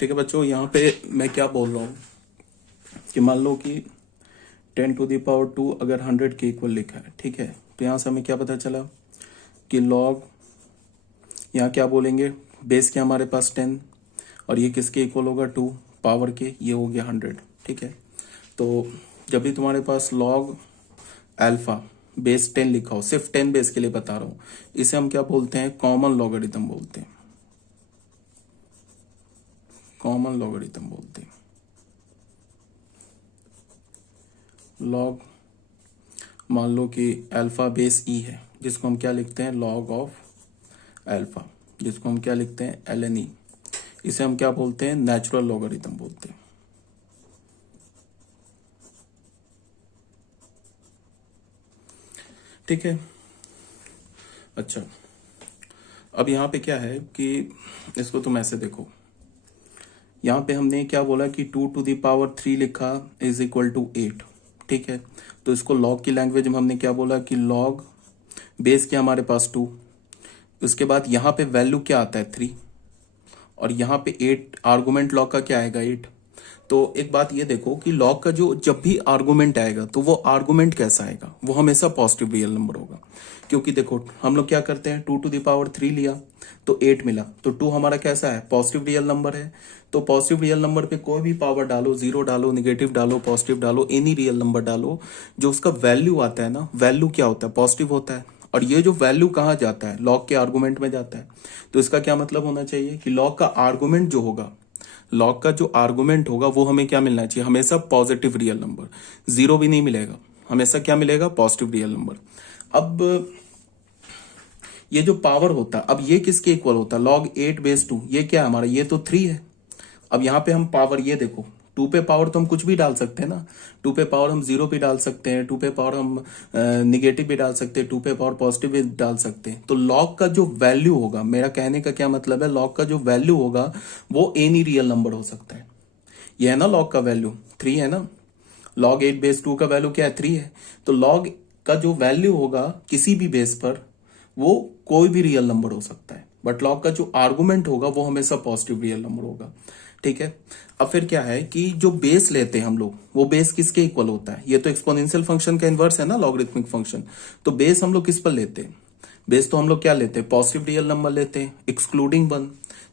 ठीक है बच्चों, यहाँ पे मैं क्या बोल रहा हूँ कि मान लो कि 10⁻² अगर 100 के इक्वल लिखा है, ठीक है। तो यहाँ से हमें क्या पता चला कि लॉग, यहाँ क्या बोलेंगे, बेस के हमारे पास 10 और ये किसके इक्वल होगा 2 पावर के, ये हो गया 100, ठीक है। तो जब भी तुम्हारे पास लॉग अल्फा बेस 10 लिखा हो, सिर्फ 10 बेस के लिए बता रहा हूँ, इसे हम क्या बोलते हैं, कॉमन लॉगरिथम बोलते हैं, कॉमन लॉगरिथम बोलते हैं। लॉग मान लो कि अल्फा बेस ई है, जिसको हम क्या लिखते हैं, लॉग ऑफ अल्फा, जिसको हम क्या लिखते हैं, ln e। इसे हम क्या बोलते हैं, नेचुरल लॉगरिथम बोलते हैं। ठीक है। अच्छा, अब यहाँ पे क्या है कि इसको तुम ऐसे देखो, यहाँ पे हमने क्या बोला कि 2⁻³ लिखा इज इक्वल टू 8, ठीक है। तो इसको लॉग की लैंग्वेज में हमने क्या बोला कि लॉग बेस के हमारे पास 2, उसके बाद यहाँ पे वैल्यू क्या आता है 3, और यहाँ पे 8, आर्गुमेंट लॉग का क्या आएगा 8। तो एक बात ये देखो कि लॉग का जो जब भी आर्गुमेंट आएगा तो वो आर्गुमेंट कैसा आएगा, वो हमेशा पॉजिटिव रियल नंबर होगा। क्योंकि देखो हम लोग क्या करते हैं, 2⁻³ लिया तो 8 मिला, तो 2 हमारा कैसा है, पॉजिटिव रियल नंबर है। तो पॉजिटिव रियल नंबर पे कोई भी पावर डालो, 0 डालो, निगेटिव डालो, पॉजिटिव डालो, एनी रियल नंबर डालो, जो उसका वैल्यू आता है ना, वैल्यू क्या होता है, पॉजिटिव होता है। और ये जो वैल्यू कहाँ जाता है, लॉग के आर्गुमेंट में जाता है। तो इसका क्या मतलब होना चाहिए कि लॉग का आर्गुमेंट जो होगा, लॉग का जो आर्गुमेंट होगा वो हमें क्या मिलना चाहिए, हमेशा पॉजिटिव रियल नंबर, 0 भी नहीं मिलेगा, हमेशा क्या मिलेगा, पॉजिटिव रियल नंबर। अब ये जो पावर होता है, अब ये किसके इक्वल होता है, लॉग 8/2, ये क्या है हमारा, ये तो 3 है। अब यहाँ पे हम पावर, ये देखो 2 पे पावर तो हम कुछ भी डाल सकते हैं ना, 2 पे पावर हम 0 भी डाल सकते हैं, 2 पे पावर हम निगेटिव भी डाल सकते हैं, 2 पे पावर पॉजिटिव भी डाल सकते हैं। तो लॉग का जो वैल्यू होगा, मेरा कहने का क्या मतलब है, लॉग का जो वैल्यू होगा वो एनी रियल नंबर हो सकता है। ये है ना लॉग का वैल्यू 3 है ना, लॉग 8/2 का वैल्यू क्या है, 3 है। तो लॉग का जो वैल्यू होगा किसी भी बेस पर, वो कोई भी रियल नंबर हो सकता है, बट लॉग का जो आर्गुमेंट होगा वो हमेशा पॉजिटिव रियल नंबर होगा, ठीक है। अब फिर क्या है कि जो बेस लेते हैं हम लोग, वो बेस किसके इक्वल होता है, ये तो एक्सपोनेंशियल फंक्शन का इनवर्स है ना, लॉगरिथमिक फंक्शन। तो बेस हम लोग किस पर लेते हैं, बेस तो हम लोग क्या लेते हैं, पॉजिटिव रियल नंबर लेते हैं, एक्सक्लूडिंग 1।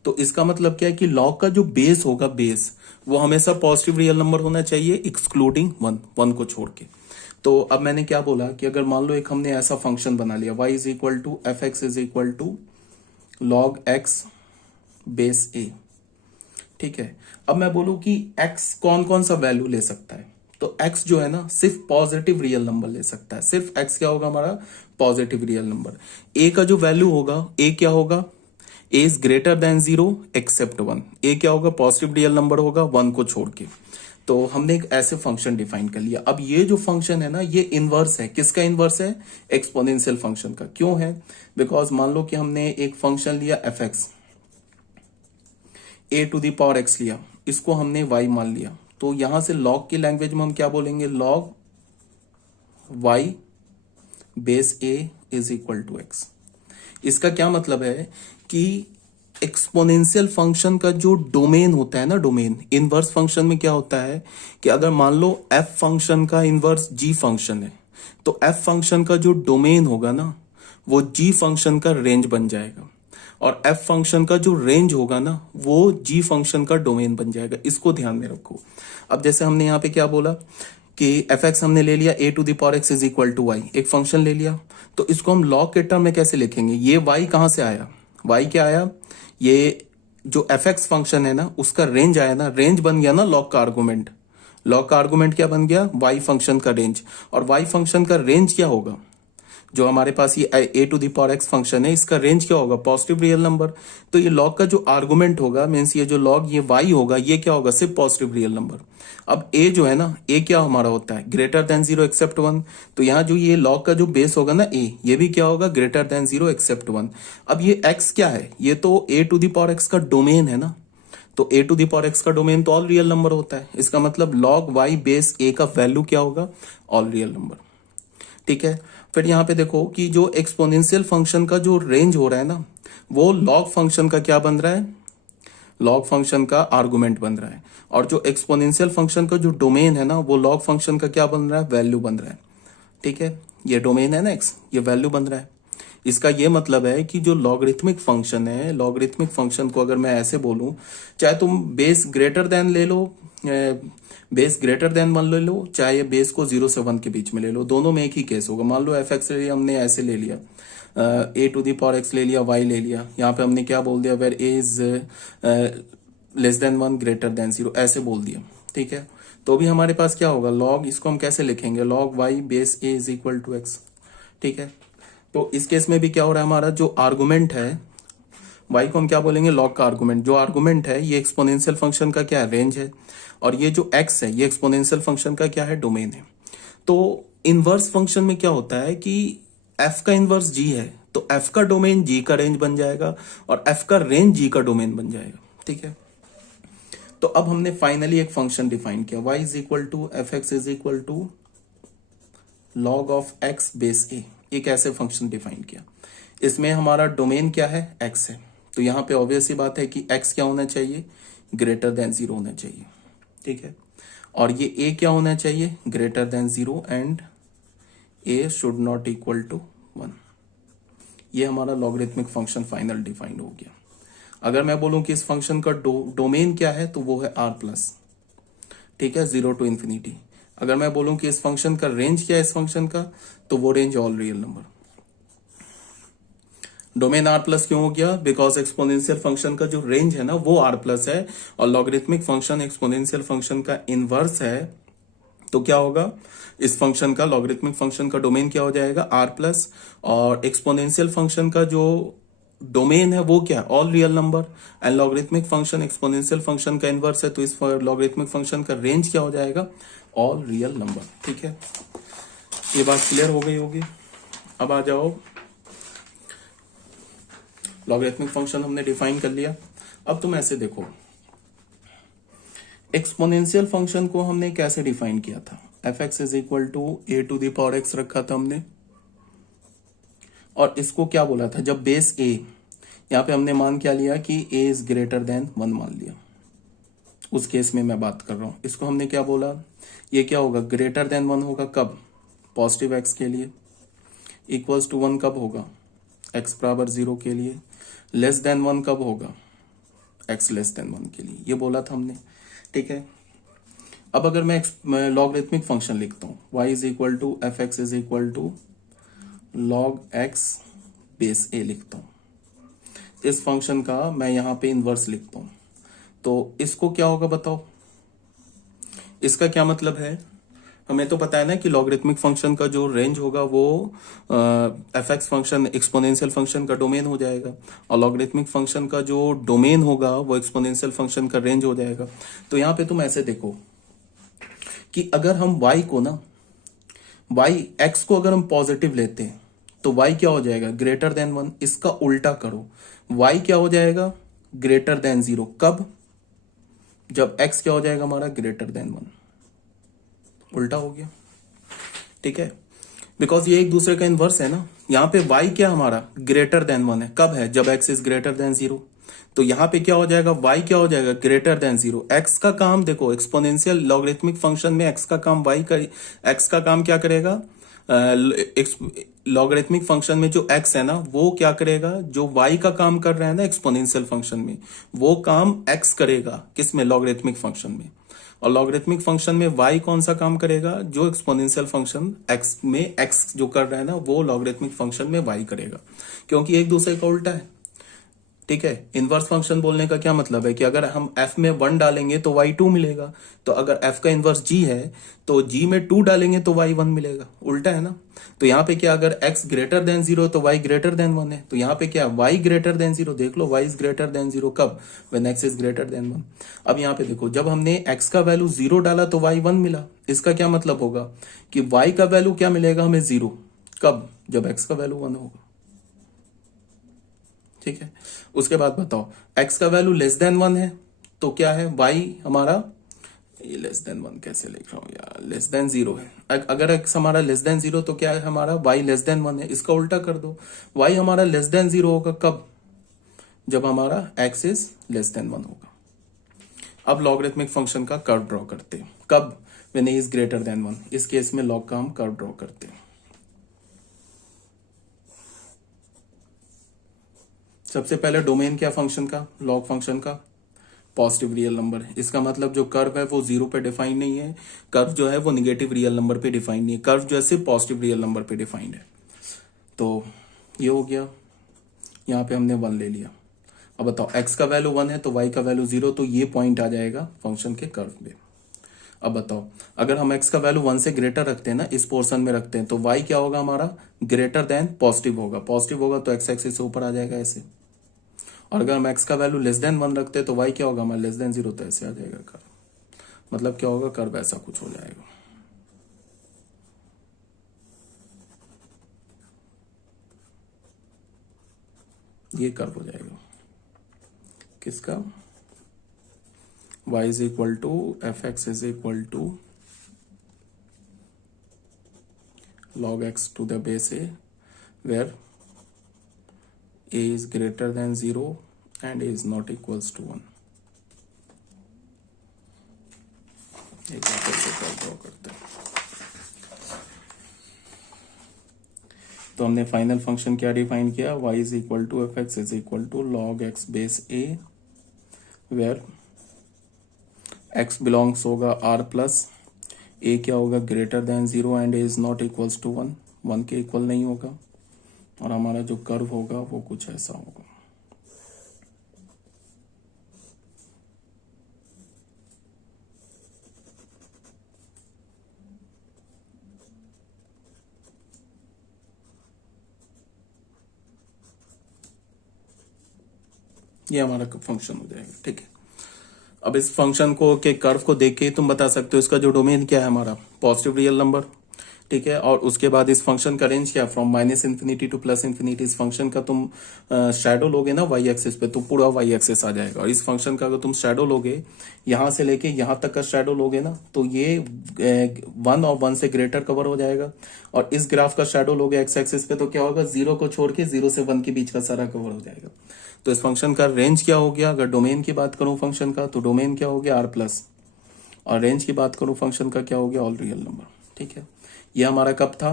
तो इसका मतलब क्या है कि लॉग का जो बेस होगा, बेस वो हमेशा पॉजिटिव रियल नंबर होना चाहिए, एक्सक्लूडिंग 1 को छोड़ के। तो अब मैंने क्या बोला कि अगर मान लो एक हमने ऐसा फंक्शन बना लिया, y is equal to f x is equal to log x base a, ठीक है। अब मैं बोलूं कि x कौन कौन सा वैल्यू ले सकता है, तो x जो है ना सिर्फ पॉजिटिव रियल नंबर ले सकता है, सिर्फ x क्या होगा हमारा, पॉजिटिव रियल नंबर। a का जो वैल्यू होगा, a क्या होगा, a is greater than 0 except 1, a क्या होगा, पॉजिटिव रियल नंबर होगा 1 को छोड़ के। तो हमने एक ऐसे फंक्शन डिफाइन कर लिया। अब ये जो फंक्शन है ना, ये इनवर्स है, किसका इनवर्स है, एक्सपोनेंशियल फंक्शन का। क्यों है, बिकॉज मान लो कि हमने एक फंक्शन लिया एफ एक्स, a⁻x लिया, इसको हमने y मान लिया, तो यहां से लॉग की लैंग्वेज में हम क्या बोलेंगे, log y base a is equal to x। इसका क्या मतलब है कि एक्सपोनेंशियल फंक्शन का जो डोमेन होता है ना, डोमेन इनवर्स फंक्शन में क्या होता है कि अगर मान लो f फंक्शन का इनवर्स g फंक्शन है, तो f फंक्शन का जो डोमेन होगा ना, वो g फंक्शन का रेंज बन जाएगा, और f फंक्शन का जो रेंज होगा ना, वो g फंक्शन का डोमेन बन जाएगा। इसको ध्यान में रखो। अब जैसे हमने यहाँ पे क्या बोला कि एफ एक्स हमने ले लिया, a⁻x is equal to y, एक फंक्शन ले लिया, तो इसको हम लॉग के टर्म में कैसे लिखेंगे, ये y कहां से आया, y क्या आया, ये जो एफ एक्स फंक्शन है ना, उसका रेंज आया ना, रेंज बन गया ना लॉग का आर्गुमेंट। लॉग का आर्गुमेंट क्या बन गया, y फंक्शन का रेंज, और y फंक्शन का रेंज क्या होगा, जो हमारे पास ये a⁻x फंक्शन है, इसका रेंज क्या होगा, पॉजिटिव रियल नंबर। तो ये लॉग का जो आर्गुमेंट होगा, मीन्स ये जो लॉग ये y होगा, ये क्या होगा, सिर्फ पॉजिटिव रियल नंबर। अब a जो है ना, a क्या हमारा होता है, ग्रेटर देन 0 एक्सेप्ट 1। तो यहाँ जो ये लॉग का जो बेस होगा ना a, ये भी क्या होगा, ग्रेटर देन 0 एक्सेप्ट 1। अब ये x क्या है, ये तो a⁻x का डोमेन है ना, तो a⁻x का डोमेन तो ऑल रियल नंबर होता है। इसका मतलब लॉग y बेस a का वैल्यू क्या होगा, ऑल रियल नंबर, ठीक है। फिर यहाँ पे देखो कि जो एक्सपोनेंशियल फंक्शन का जो रेंज हो रहा है ना, वो लॉग फंक्शन का क्या बन रहा है, लॉग फंक्शन का आर्गुमेंट बन रहा है, और जो एक्सपोनेंशियल फंक्शन का जो डोमेन है ना, वो लॉग फंक्शन का क्या बन रहा है, वैल्यू बन रहा है। ठीक है, ये डोमेन है ना एक्स, ये वैल्यू बन रहा है। इसका ये मतलब है कि जो लॉगरिथमिक फंक्शन है, लॉगरिथमिक फंक्शन को अगर मैं ऐसे बोलूं, चाहे तुम बेस ग्रेटर देन ले लो, बेस ग्रेटर देन मान ले लो, चाहे बेस को 0 से 1 के बीच में ले लो, दोनों में एक ही केस होगा। मान लो एफ एक्स ले लिया हमने, ऐसे ले लिया, ए टू द पावर एक्स ले लिया, वाई ले लिया, यहाँ पे हमने क्या बोल दिया, where a is less than 1 greater than 0, ऐसे बोल दिया। ठीक है, तो भी हमारे पास क्या होगा, लॉग, इसको हम कैसे लिखेंगे, log y base a is equal to x. ठीक है, तो इस केस में भी क्या हो रहा है, हमारा जो आर्गुमेंट है y को हम क्या बोलेंगे, लॉग का आर्गुमेंट। जो आर्गुमेंट है ये एक्सपोनेंशियल फंक्शन का क्या है, रेंज है, और ये जो x है ये एक्सपोनेंशियल फंक्शन का क्या है, डोमेन है। तो इनवर्स फंक्शन में क्या होता है कि f का इनवर्स g है, तो f का डोमेन g का रेंज बन जाएगा, और f का रेंज g का डोमेन बन जाएगा। ठीक है, तो अब हमने फाइनली एक फंक्शन डिफाइन किया, y is equal to f x is equal to log of x base a, एक ऐसे फंक्शन डिफाइन किया। इसमें हमारा डोमेन क्या है, x है, तो यहां पे ऑब्वियस सी बात है कि x क्या होना चाहिए, ग्रेटर देन 0 होना चाहिए। ठीक है, और ये a क्या होना चाहिए, greater than 0, and a should not equal to 1। ये हमारा लॉगरिथमिक फंक्शन फाइनल डिफाइन हो गया। अगर मैं बोलूं कि इस फंक्शन का डोमेन क्या है, तो वो है r प्लस। ठीक है, 0 टू इंफिनिटी। अगर मैं बोलूं कि इस फंक्शन का रेंज क्या है, इस फंक्शन का, तो वो range all real number. Domain are plus क्यों हो गया, बिकॉज एक्सपोनेंशियल फंक्शन का जो रेंज है ना वो आर प्लस है, और लॉगरिथमिक फंक्शन एक्सपोनेंशियल फंक्शन का इनवर्स है, तो क्या होगा, इस फंक्शन का, लॉगरिथमिक फंक्शन का डोमेन क्या हो जाएगा, आर प्लस, और एक्सपोनेंशियल फंक्शन का जो डोमेन है वो क्या है, all real number, and logarithmic function exponential function का इनवर्स है, तो इस लॉगरिथमिक फंक्शन का रेंज क्या हो जाएगा, ऑल रियल नंबर। ठीक है, ये बात क्लियर हो गई होगी। अब आ जाओ, लॉगरिथमिक फंक्शन हमने डिफाइन कर लिया। अब तुम ऐसे देखो, एक्सपोनेंशियल फंक्शन को हमने कैसे डिफाइन किया था, f x is equal to a to the power x रखा था हमने, और इसको क्या बोला था, जब बेस ए, यहां पे हमने मान क्या लिया कि ए इज ग्रेटर देन 1 मान लिया, उस केस में मैं बात कर रहा हूं। इसको हमने क्या बोला, ये क्या होगा, ग्रेटर देन 1 होगा, कब, पॉजिटिव एक्स के लिए, इक्वल्स टू 1 कब होगा, एक्स बराबर 0 के लिए, लेस देन 1 कब होगा, एक्स लेस देन 1 के लिए, ये बोला था हमने। ठीक है, अब अगर मैं लॉगरिथमिक फंक्शन लिखता हूं, y is equal to f x is equal to log x base a लिखता हूं, इस फंक्शन का मैं यहां पे इनवर्स लिखता हूं, तो इसको क्या होगा बताओ, इसका क्या मतलब है, हमें तो पता है ना कि लॉगरिथमिक फंक्शन का जो रेंज होगा वो F x function exponential function का डोमेन हो जाएगा, और लॉगरिथमिक फंक्शन का जो डोमेन होगा वो एक्सपोनेंशियल फंक्शन का रेंज हो जाएगा। तो यहां पे तुम ऐसे देखो कि अगर हम y को ना, y x को अगर हम पॉजिटिव लेते हैं तो y क्या हो जाएगा, ग्रेटर देन 1। इसका उल्टा करो, y क्या हो जाएगा, ग्रेटर देन 0, कब, जब x क्या हो जाएगा हमारा, ग्रेटर देन 1। उल्टा हो गया। ठीक है, बिकॉज ये एक दूसरे का इनवर्स है ना। यहाँ पे y क्या हमारा, ग्रेटर देन 1 है, कब है, जब x इज ग्रेटर देन 0। तो यहाँ पे क्या हो जाएगा, y क्या हो जाएगा, ग्रेटर देन 0। x का काम देखो, एक्सपोनेंशियल लॉगरिथमिक फंक्शन में x का काम x का काम क्या करेगा, लॉगरिथमिक फंक्शन में जो x है ना वो क्या करेगा, जो y का काम कर रहा है ना एक्सपोनेंशियल फंक्शन में, वो काम x करेगा, किसमें, लॉगरिथमिक फंक्शन में। और लॉगरिथमिक फंक्शन में y कौन सा काम करेगा, जो एक्सपोनेंशियल फंक्शन x में x जो कर रहा है ना वो लॉगरिथमिक फंक्शन में y करेगा, क्योंकि एक दूसरे का उल्टा है। ठीक है, इनवर्स फंक्शन बोलने का क्या मतलब है कि अगर हम f में 1 डालेंगे तो y 2 मिलेगा, तो अगर f का इनवर्स g है तो g में 2 डालेंगे तो y 1 मिलेगा, उल्टा है ना। तो यहाँ पे क्या, अगर x ग्रेटर देन 0 तो y ग्रेटर देन 1 है, तो यहाँ पे क्या, y ग्रेटर देन 0, देख लो y इज ग्रेटर देन 0 कब, when x is greater than 1। अब यहाँ पे देखो, जब हमने x का वैल्यू 0 डाला तो y 1 मिला, इसका क्या मतलब होगा कि y का वैल्यू क्या मिलेगा हमें, 0, कब, जब x का वैल्यू 1 होगा। ठीक है, उसके बाद बताओ, x का वैल्यू लेस देन 1 है तो क्या है, y हमारा, ये लेस देन 1 कैसे लिख रहा हूं यार, लेस देन 0 है। अगर x हमारा लेस देन 0 तो क्या है हमारा, y लेस देन 1 है। इसका उल्टा कर दो, y हमारा लेस देन 0 होगा कब, जब हमारा x इज लेस देन 1 होगा। अब लॉगरिथमिक फंक्शन का कर्व ड्रॉ करते हैं। कब? When A is greater than 1। इस केस में लॉग का हम कर्व ड्रॉ करते हैं। सबसे पहले डोमेन क्या फंक्शन का? लॉग फंक्शन का पॉजिटिव रियल नंबर है। इसका मतलब जो कर्व है वो 0 पे डिफाइन नहीं है, कर्व जो है वो निगेटिव रियल नंबर पे डिफाइन नहीं है, कर्व जो है सिर्फ पॉजिटिव रियल नंबर पे डिफाइंड है। तो ये हो गया, यहाँ पे हमने 1 ले लिया। अब बताओ x का वैल्यू 1 है तो y का वैल्यू 0, तो ये पॉइंट आ जाएगा फंक्शन के कर्व में। अब बताओ अगर हम x का वैल्यू 1 से ग्रेटर रखते हैं ना, इस पोर्शन में रखते हैं, तो y क्या होगा हमारा? ग्रेटर देन पॉजिटिव होगा। पॉजिटिव होगा तो x एक्सिस से ऊपर आ जाएगा ऐसे। और अगर हम x का वैल्यू लेस देन 1 रखते हैं तो y क्या होगा हमारा? लेस देन 0, तो ऐसे आ जाएगा कर्व। मतलब क्या होगा? कर्व ऐसा कुछ हो जाएगा। ये कर्व हो जाएगा किसका? y is equal to f x is equal to log x to the base a, where a is greater than 0 and a is not equals to 1। एक बार से कर्व ड्रॉ करते हैं। तो हमने फाइनल फंक्शन क्या डिफाइन किया? y is equal to f x is equal to log x base a, where x belongs होगा r plus a क्या होगा? Greater than 0 and a is not equals to 1, 1 के इक्वल नहीं होगा। और हमारा जो कर्व होगा वो कुछ ऐसा होगा। ये हमारा फंक्शन हो जाएगा। ठीक है, अब इस फंक्शन को के कर्व को देख के तुम बता सकते हो इसका जो डोमेन क्या है हमारा? Positive real number. ठीक है, और उसके बाद इस फंक्शन का रेंज क्या? From minus infinity two plus infinity. इस फंक्शन का तुम शैडो लोगे ना वाई एक्सिस पे, तो पूरा वाई एक्सिस आ जाएगा। और इस फंक्शन का अगर तुम शैडो लोगे, यहां से लेके यहां तक का शैडो लोगे ना, तो ये 1 और 1 से ग्रेटर कवर हो जाएगा। और इस ग्राफ का शैडो लोगे एक्स एक्सिस पे, तो क्या होगा? 0 को छोड़ के 0 से 1 के बीच का सारा कवर हो जाएगा। तो इस फंक्शन का रेंज क्या हो गया? अगर डोमेन की बात करूं फंक्शन का, तो डोमेन क्या हो गया? r plus. और रेंज की बात करूं फंक्शन का, क्या हो गया? All real number. ठीक है, ये हमारा कब था?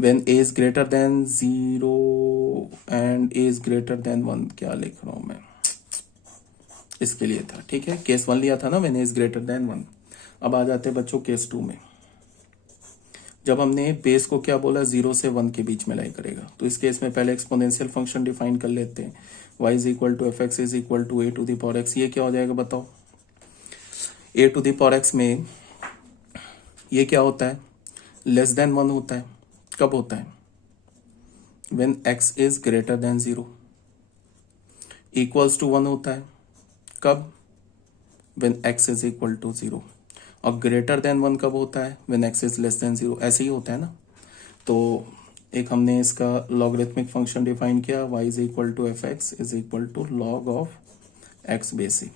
When a is greater than 0 and a is greater than 1। क्या लिख रहा हूं मैं? इसके लिए था। ठीक है, केस 1 लिया था ना, when a is greater than 1। अब आ जाते हैं बच्चों केस 2 में। जब हमने बेस को क्या बोला? 0 से 1 के बीच में लाई करेगा। तो इस केस में पहले एक्सपोनेंशियल फंक्शन डिफाइन कर लेते हैं। y is equal to f x is equal to a to the power x। ये क्या हो जाएगा बताओ? a to the power x में ये क्या होता है? लेस देन 1 होता है। कब होता है? When x is greater than 0। Equals to 1 होता है कब? When x is equal to 0। और ग्रेटर देन 1 कब होता है? When x is less than 0। ऐसे ही होता है ना। तो एक हमने इसका लॉगरिथमिक फंक्शन डिफाइन किया, y is equal to f x is equal to log of x base a.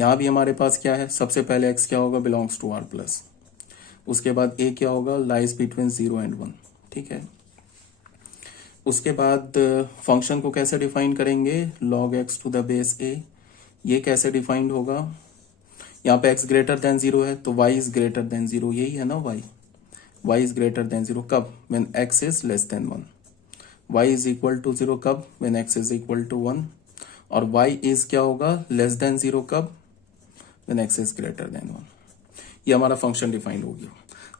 यहां भी हमारे पास क्या है? सबसे पहले x क्या होगा? Belongs to r plus. उसके बाद a क्या होगा? Lies between 0 and 1। ठीक है, उसके बाद फंक्शन को कैसे डिफाइन करेंगे? log x to the base a। ये कैसे डिफाइंड होगा? यहाँ पे x ग्रेटर देन 0 है, तो y इज ग्रेटर देन 0। यही है ना y इज ग्रेटर देन 0 कब? When x is less than 1। y is equal to 0 कब? When x is equal to 1। और y इज क्या होगा? लेस देन 0 कब? When x is greater than 1। ये हमारा फंक्शन डिफाइन हो गया।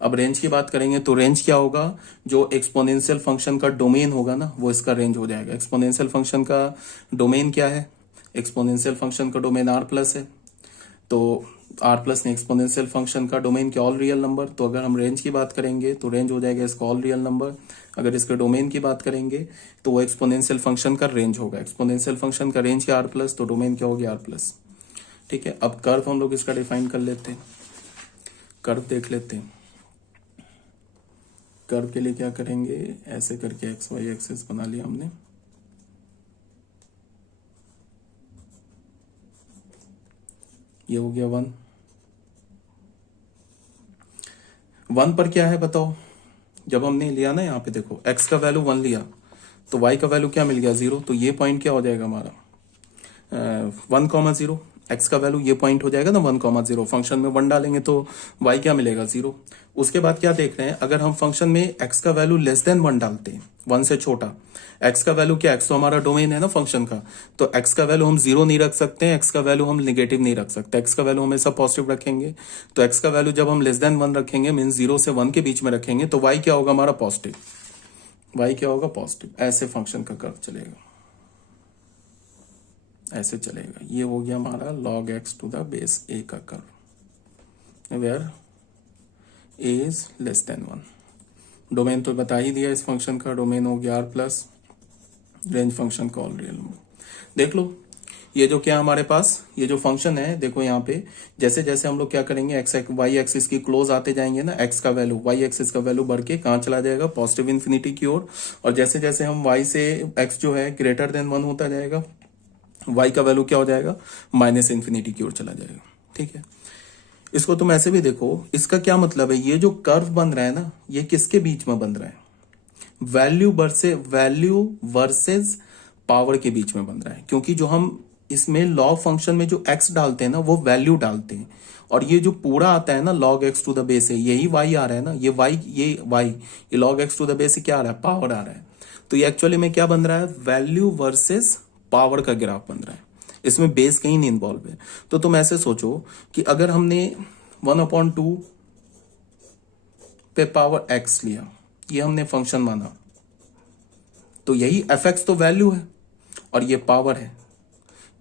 अब रेंज की बात करेंगे तो रेंज क्या होगा? जो एक्सपोनेंशियल फंक्शन का डोमेन होगा ना, वो इसका रेंज हो जाएगा। एक्सपोनेंशियल फंक्शन का डोमेन क्या है? एक्सपोनेंशियल फंक्शन का डोमेन r प्लस है। तो r प्लस ने एक्सपोनेंशियल फंक्शन का डोमेन क्या? All real number. तो अगर हम रेंज की बात करेंगे तो रेंज हो जाएगा इसका ऑल रियल नंबर। अगर इसके डोमेन की बात करेंगे तो वो एक्सपोनेंशियल फंक्शन का रेंज होगा। एक्सपोनेंशियल फंक्शन का रेंज क्या? r प्लस, तो डोमेन क्या हो गया? r plus. ठीक है, अब कर्व हम लोग इसका डिफाइन कर लेते हैं। कर्व देख लेते हैं। कर्व के लिए क्या करेंगे? ऐसे करके एक्स वाई एक्सिस बना लिया हमने। ये हो गया 1 पर क्या है बताओ? जब हमने लिया ना, यहाँ पे देखो x का वैल्यू 1 लिया तो y का वैल्यू क्या मिल गया? 0। तो ये पॉइंट क्या हो जाएगा हमारा? 1,0। एक्स का वैल्यू ये पॉइंट हो जाएगा ना 1,0, फंक्शन में 1 डालेंगे तो वाई क्या मिलेगा 0। उसके बाद क्या देख रहे हैं, अगर हम फंक्शन में एक्स का वैल्यू लेस देन 1 डालते हैं, 1 से छोटा, एक्स का वैल्यू क्या, एक्स तो हमारा डोमेन है ना फंक्शन का, तो एक्स का वैल्यू हम 0 नहीं रख सकते हैं, एक्स का वैल्यू हम नेगेटिव नहीं रख सकते, एक्स का वैल्यू हमेशा पॉजिटिव रखेंगे। तो एक्स का वैल्यू जब हम लेस देन 1 रखेंगे, मीन 0 से 1 के बीच में रखेंगे, तो वाई क्या होगा हमारा पॉजिटिव, वाई क्या होगा पॉजिटिव। ऐसे फंक्शन का कर्व चलेगा, ऐसे चलेगा। ये हो गया हमारा log x to the base a का curve, where a is less than 1। Domain तो बता ही दिया इस फंक्शन का, डोमेन हो गया r प्लस रेंज फंक्शन का ऑल रियल नंबर। देख लो ये जो क्या हमारे पास ये जो फंक्शन है, देखो यहाँ पे जैसे जैसे हम लोग क्या करेंगे, एक्स वाई एक्सिस की क्लोज आते जाएंगे ना, एक्स का वैल्यू वाई एक्सिस का वैल्यू बढ़ के कहाँ चला जाएगा, पॉजिटिव इन्फिनिटी की ओर। और जैसे जैसे हम वाई से एक्स जो है ग्रेटर देन 1 होता जाएगा, वाई का वैल्यू क्या हो जाएगा, माइनस इन्फिनिटी की ओर चला जाएगा। ठीक है, इसको तुम ऐसे भी देखो, इसका क्या मतलब है, ये जो कर्व बन रहा है ना, ये किसके बीच में बन रहा है, वैल्यू वर्सेस पावर के बीच में बन रहा है। क्योंकि जो हम इसमें लॉग फंक्शन में जो x डालते हैं ना, वो वैल्यू डालते हैं, और ये जो पूरा आता है ना log x to the base है, यही y आ रहा है ना, ये y ये log x to the base क्या आ रहा है, पावर आ रहा है। तो ये एक्चुअली में क्या बन रहा है, वैल्यू वर्सेस पावर का ग्राफ बन रहा है, इसमें बेस कहीं नहीं इन्वॉल्व है। तो तुम ऐसे सोचो कि अगर हमने 1/2 पे पावर x लिया, ये हमने फंक्शन माना, तो यही fx तो वैल्यू है और ये पावर है,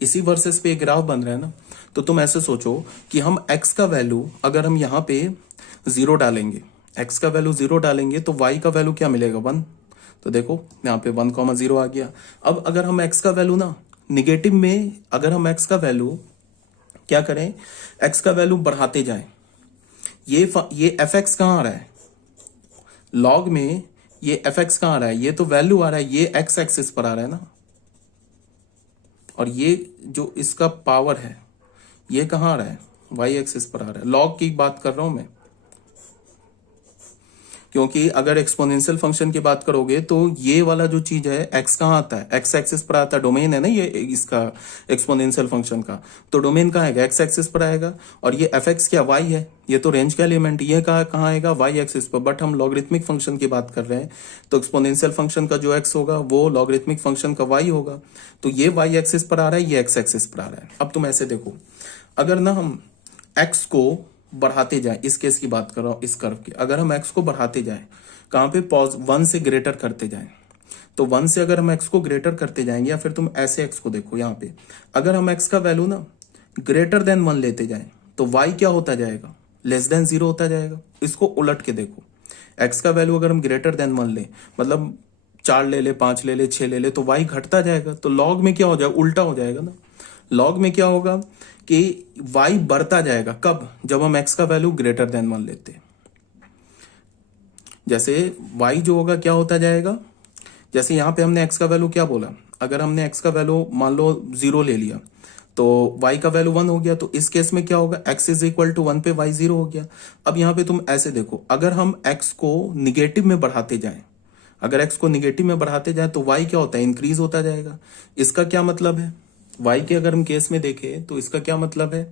इसी वर्सेस पे ग्राफ बन रहा है ना। तो तुम ऐसे सोचो कि हम x का वैल्यू अगर हम यहां पे 0 डालेंगे, x का वैल्यू 0 डालेंगे तो y का वैल्यू क्या मिलेगा 1। तो देखो यहाँ पे 1,0 आ गया। अब अगर हम x का वैल्यू ना निगेटिव में, अगर हम x का वैल्यू क्या करें, x का वैल्यू बढ़ाते जाएं, ये fx कहाँ आ रहा है, लॉग में ये fx कहाँ आ रहा है, ये तो वैल्यू आ रहा है, ये x एक्सिस पर आ रहा है ना, और ये जो इसका पावर है ये कहाँ आ रहा है, y एक्सिस पर आ रहा है। लॉग की बात कर रहा हूं मैं, क्योंकि अगर एक्सपोनेंशियल फंक्शन की बात करोगे तो ये वाला जो चीज है x कहाँ आता है, x एक्सिस पर आता है, डोमेन है ना ये इसका एक्सपोनेंशियल फंक्शन का, तो डोमेन कहाँ आएगा, x एक्सिस पर आएगा। और ये fx क्या y है, ये तो रेंज का एलिमेंट, ये कहाँ आएगा, y एक्सिस पर। बट हम लॉगरिथमिक फंक्शन की बात कर रहे हैं, तो एक्सपोनेंशियल फंक्शन का जो x होगा वो लॉगरिथमिक फंक्शन का y होगा। तो ये y एक्सिस पर आ रहा है, ये x एक्सिस पर आ रहा है। अब तुम ऐसे देखो, अगर ना हम x को बढ़ाते जाए, इस केस की बात कर रहा हूं, इस कर्व की, अगर हम x को बढ़ाते जाए, कहां पे 1 से ग्रेटर करते जाएं, तो 1 से अगर हम x को ग्रेटर करते जाएंगे, या फिर तुम ऐसे x को देखो यहाँ पे, अगर हम x का वैल्यू ना ग्रेटर देन 1 लेते जाएं, तो y क्या होता जाएगा, लेस देन 0 होता जाएगा। इसको उलट के देखो, x का वैल्यू अगर हम ग्रेटर देन 1 ले, मतलब 4 ले ले, 5 ले ले, 6 ले ले, तो y घटता जाएगा। तो लॉग में क्या हो जाएगा, उल्टा हो जाएगा ना। लॉग में क्या होगा कि y बढ़ता जाएगा, कब, जब हम x का वैल्यू ग्रेटर देन 1 लेते हैं। जैसे y जो होगा क्या होता जाएगा, जैसे यहां पे हमने x का वैल्यू क्या बोला, अगर हमने x का वैल्यू मान लो 0 ले लिया, तो y का वैल्यू 1 हो गया, तो इस केस में क्या होगा, x इज इक्वल टू 1 पे y 0 हो गया। अब यहाँ पे तुम ऐसे देखो, अगर हम x को निगेटिव में बढ़ाते जाएं, अगर x को निगेटिव में बढ़ाते जाएं, तो y क्या होता है, इंक्रीज होता जाएगा। इसका क्या मतलब है, y के अगर हम केस में देखें तो इसका क्या मतलब है,